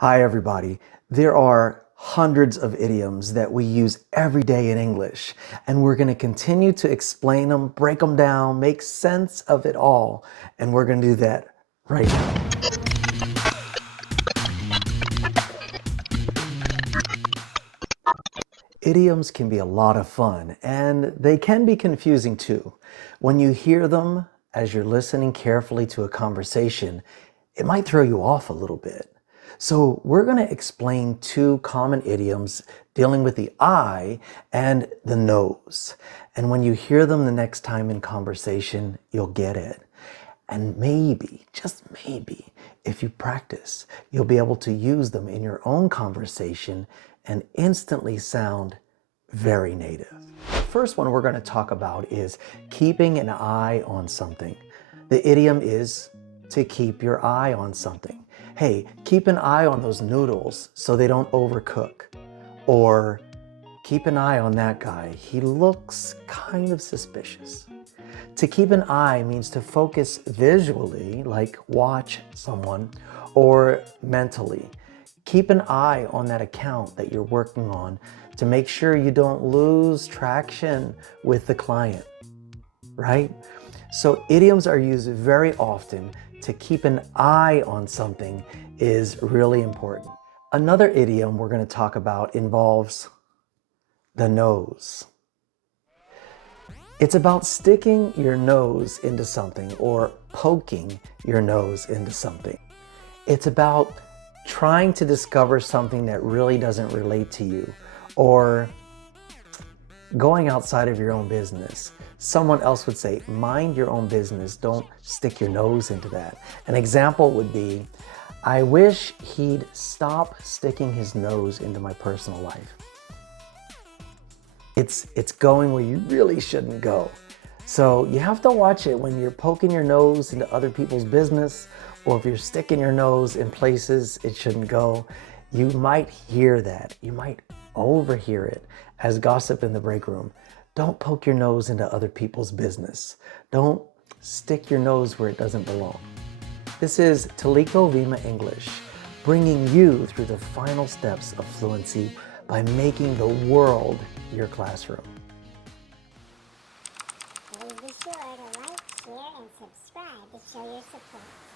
Hi, everybody. There are hundreds of idioms that we use every day in English, and we're going to continue to explain them, break them down, make sense of it all, and we're going to do that right now. Idioms can be a lot of fun, and they can be confusing too. When you hear them as you're listening carefully to a conversation, it might throw you off a little bit. So we're going to explain two common idioms dealing with the I and the nose. And when you hear them the next time in conversation, you'll get it. And maybe, just maybe, if you practice, you'll be able to use them in your own conversation and instantly sound very native. The first one we're going to talk about is keeping an eye on something. The idiom is to keep your eye on something. Hey, keep an eye on those noodles so they don't overcook. Or keep an eye on that guy. He looks kind of suspicious. To keep an eye means to focus visually, like watch someone, or mentally. Keep an eye on that account that you're working on to make sure you don't lose traction with the client, right? So idioms are used very often. To keep an eye on something is really important. Another idiom we're going to talk about involves the nose. It's about sticking your nose into something or poking your nose into something. It's about trying to discover something that really doesn't relate to you or going outside of your own business. Someone else would say, mind your own business. Don't stick your nose into that. An example would be, I wish he'd stop sticking his nose into my personal life. It's going where you really shouldn't go. So you have to watch it when you're poking your nose into other people's business, or if you're sticking your nose in places it shouldn't go. You might hear that. You might overhear it as gossip in the break room. Don't poke your nose into other people's business. Don't stick your nose where it doesn't belong. This is Teliko Vima English, bringing you through the final steps of fluency by making the world your classroom. Please be sure to like, share, and subscribe to show your support.